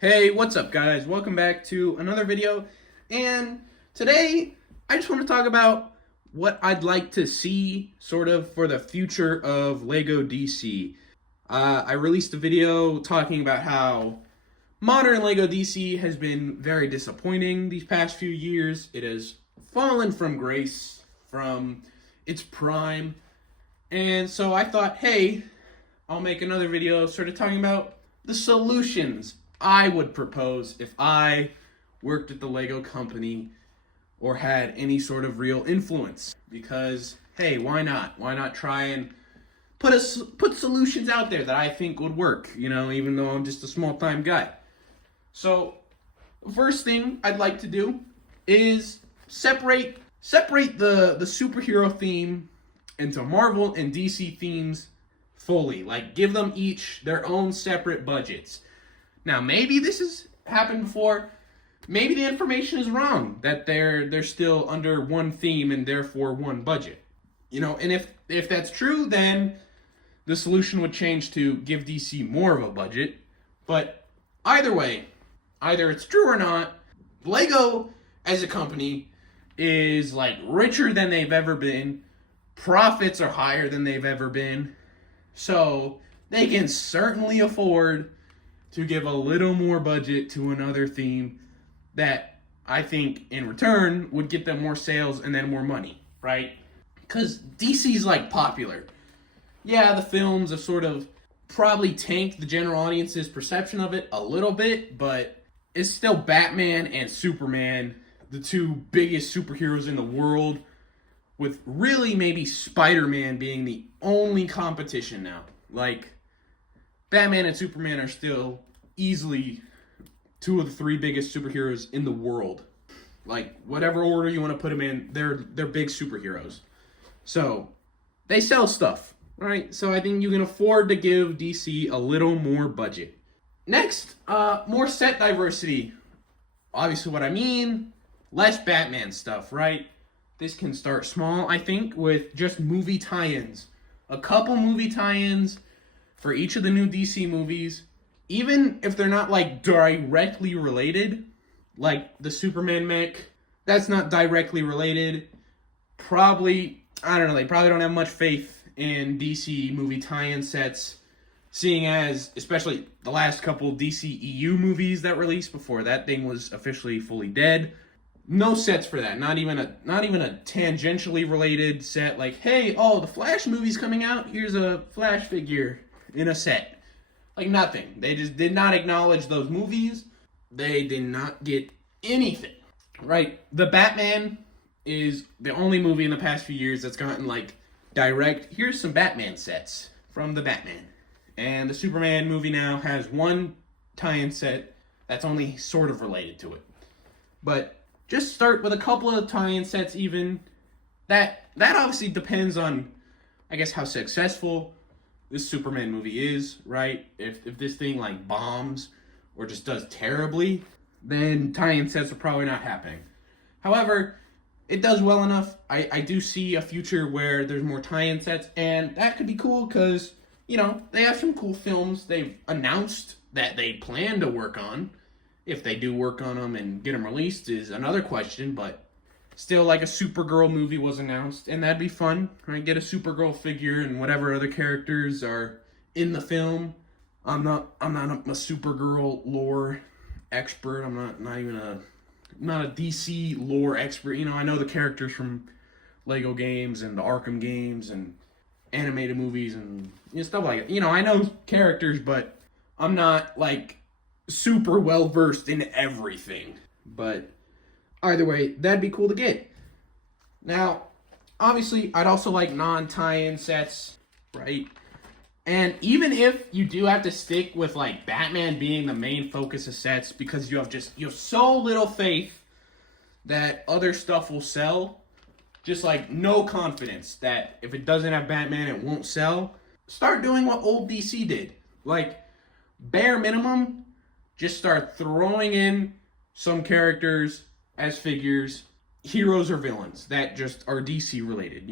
Hey, what's up guys? Welcome back to another video. And today I just want to talk about what I'd like to see sort of for the future of LEGO DC. I released a video talking about how modern LEGO DC has been very disappointing these past few years. It has fallen from grace from its prime. And so I thought, hey, I'll make another video sort of talking about the solutions I would propose if I worked at the LEGO company or had any sort of real influence. Because, hey, why not? Why not try and put solutions out there that I think would work, even though I'm just a small-time guy. So, first thing I'd like to do is separate the superhero theme into Marvel and DC themes fully. Like, give them each their own separate budgets. Now, maybe this has happened before. Maybe the information is wrong, that they're still under one theme and therefore one budget. And if that's true, then the solution would change to give DC more of a budget. But either way, either it's true or not, LEGO as a company is like richer than they've ever been. Profits are higher than they've ever been. So they can certainly afford to give a little more budget to another theme that I think in return would get them more sales and then more money, right? Because DC's like popular. Yeah, the films have sort of probably tanked the general audience's perception of it a little bit, but it's still Batman and Superman, the two biggest superheroes in the world, with really maybe Spider-Man being the only competition now. Like, Batman and Superman are still easily two of the three biggest superheroes in the world. Like, whatever order you want to put them in, they're big superheroes. So, they sell stuff, right? So I think you can afford to give DC a little more budget. Next, more set diversity. Obviously what I mean, less Batman stuff, right? This can start small, I think, with just movie tie-ins. A couple movie tie-ins for each of the new DC movies, even if they're not like directly related, like the Superman mech, that's not directly related. Probably, I don't know, they probably don't have much faith in DC movie tie-in sets, seeing as, especially the last couple DCEU movies that released before that thing was officially fully dead. No sets for that. Not even a tangentially related set. Like, hey, the Flash movie's coming out. Here's a Flash figure in a set. Like, nothing. They just did not acknowledge those movies. They did not get anything. Right? The Batman is the only movie in the past few years that's gotten like direct. Here's some Batman sets from the Batman. And the Superman movie now has one tie-in set that's only sort of related to it. But just start with a couple of tie-in sets even. That obviously depends on, I guess, how successful this Superman movie is, right? If this thing like bombs or just does terribly, then tie-in sets are probably not happening. However, it does well enough. I do see a future where there's more tie-in sets, and that could be cool because, they have some cool films they've announced that they plan to work on. If they do work on them and get them released is another question, but still, like, a Supergirl movie was announced, and that'd be fun, right? Get a Supergirl figure and whatever other characters are in the film. I'm not a Supergirl lore expert. I'm not a DC lore expert. I know the characters from Lego games and the Arkham games and animated movies and stuff like that. I know characters, but I'm not like super well versed in everything. But either way, that'd be cool to get. Now, obviously, I'd also like non-tie-in sets, right? And even if you do have to stick with like Batman being the main focus of sets because you have so little faith that other stuff will sell, just like no confidence that if it doesn't have Batman, it won't sell, start doing what old DC did. Like, bare minimum, just start throwing in some characters as figures, heroes or villains that just are DC related,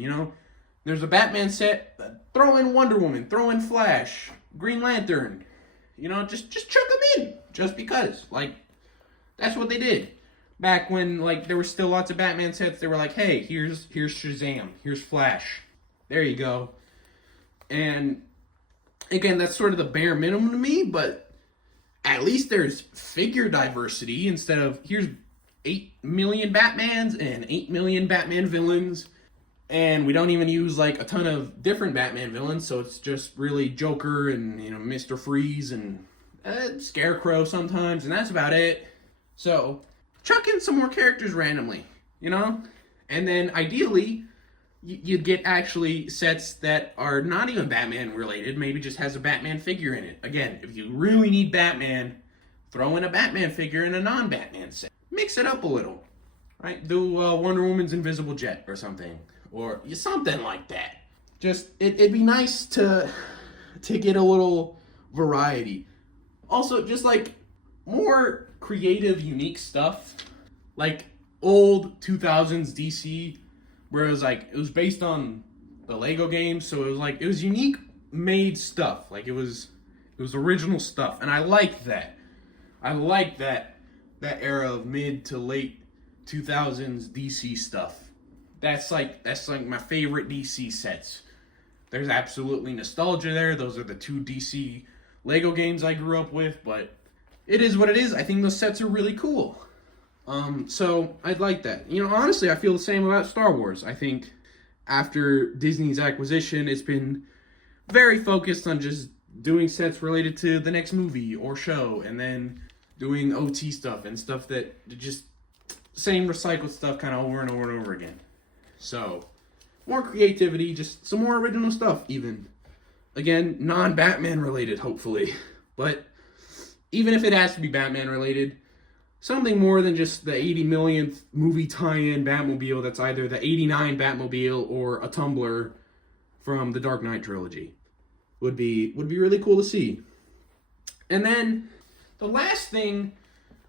There's a Batman set, throw in Wonder Woman, throw in Flash, Green Lantern, You know, just chuck them in, just because. Like, that's what they did. Back when, like, there were still lots of Batman sets, they were like, hey, here's Shazam, here's Flash. There you go. And, again, that's sort of the bare minimum to me, but at least there's figure diversity instead of, here's 8 million Batmans and 8 million Batman villains. And we don't even use, like, a ton of different Batman villains, so it's just really Joker and, you know, Mr. Freeze and Scarecrow sometimes, and that's about it. So, chuck in some more characters randomly, you know? And then, ideally, you'd get actually sets that are not even Batman related, maybe just has a Batman figure in it. Again, if you really need Batman, throw in a Batman figure in a non-Batman set. Mix it up a little, right? Do Wonder Woman's Invisible Jet or something. Or something like that. Just, it'd be nice to get a little variety. Also, just like more creative, unique stuff. Like old 2000s DC, where it was based on the Lego games, so it was unique made stuff. Like it was original stuff, and I like that. I like that era of mid to late 2000s DC stuff. That's like my favorite DC sets. There's absolutely nostalgia there. Those are the 2 DC Lego games I grew up with, but it is what it is. I think those sets are really cool. So I'd like that. You know, honestly, I feel the same about Star Wars. I think after Disney's acquisition, it's been very focused on just doing sets related to the next movie or show, and then doing OT stuff and stuff that just same recycled stuff kind of over and over and over again. So, more creativity, just some more original stuff, even. Again, non-Batman related, hopefully. But, even if it has to be Batman related, something more than just the 80 millionth movie tie-in Batmobile that's either the 89 Batmobile or a tumbler from the Dark Knight trilogy. Would be really cool to see. And then, the last thing,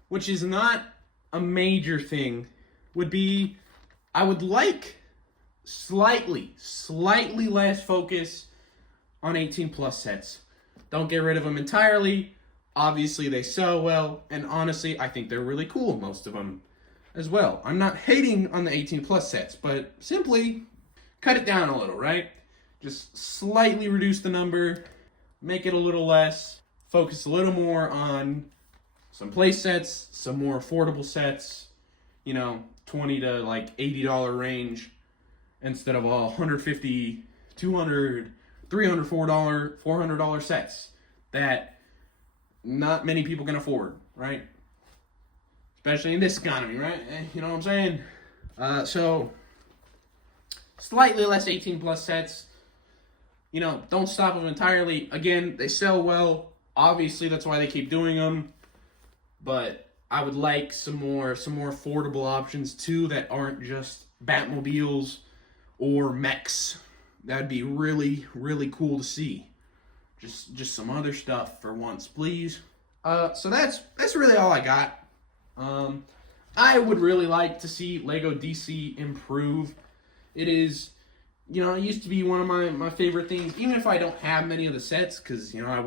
which is not a major thing, would be, I would like slightly less focus on 18 plus sets. Don't get rid of them entirely. Obviously, they sell well, and honestly, I think they're really cool, most of them as well. I'm not hating on the 18 plus sets, but simply cut it down a little, right? Just slightly reduce the number, make it a little less, focus a little more on some play sets, some more affordable sets, you know, $20 to like $80 range instead of all $150, $200, $300, $400 sets that not many people can afford, right? Especially in this economy, right? You know what I'm saying? So slightly less 18 plus sets. You know, don't stop them entirely. Again, they sell well. Obviously, that's why they keep doing them. But I would like some more affordable options too that aren't just Batmobiles or mechs. That'd be really, really cool to see. Just some other stuff for once, please. So that's really all I got. I would really like to see Lego DC improve. It is, you know, it used to be one of my favorite things, even if I don't have many of the sets, because, you know, I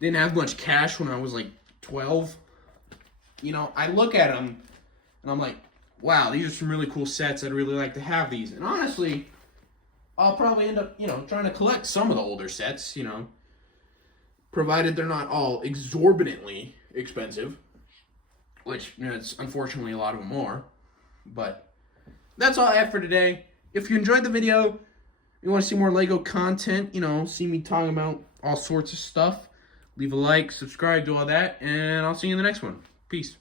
didn't have much cash when I was like 12. You know, I look at them and I'm like, wow, these are some really cool sets. I'd really like to have these. And honestly, I'll probably end up, you know, trying to collect some of the older sets, you know, provided they're not all exorbitantly expensive, which, you know, it's unfortunately a lot of them are. But that's all I have for today. If you enjoyed the video, you want to see more Lego content, you know, see me talking about all sorts of stuff, leave a like, subscribe, do all that, and I'll see you in the next one. Peace.